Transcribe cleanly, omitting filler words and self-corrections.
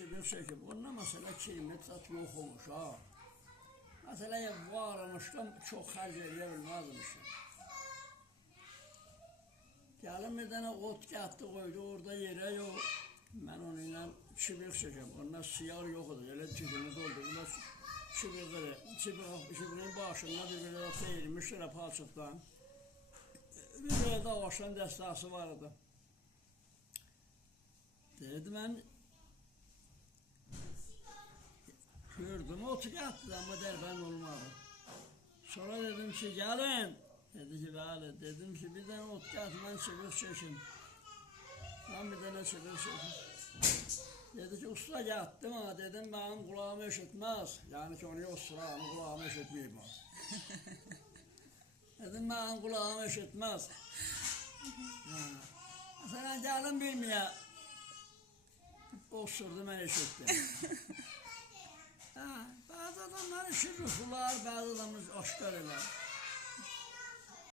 çibir çekip, onunla mesela kıymet zat yok olmuş ha. Mesela bu aramıştım, çok harcaya bilmezmişim. Gelin bir tane ot yattı koydu, orada yere yok. Ben onunla çibir çekip, onunla siyar yok oldu, öyle tütünü doldu. Çibirin başında bir seyirmişler palçıktan. Bir böyle davaşan destası vardı. Dedim ben gördüm otu yattı ama derben olmadı. Sonra dedim ki gelin. Dedi ki bəli. Dedim ki bir tane ot yattı ben çibir çekim. Ben bir tane çibir çekim. Dedi ki usta yattım ama dedim benim kulağımı eşitmez. Yani ki onu ustura onu kulağımı eşitmeyeyim o. Dedim benim kulağımı eşitmez. Yani. Mesela gelin bilmeye osurdu ben eşittim. Bazı adamlar işi ruhlar, bazı adamlar aşkar eder.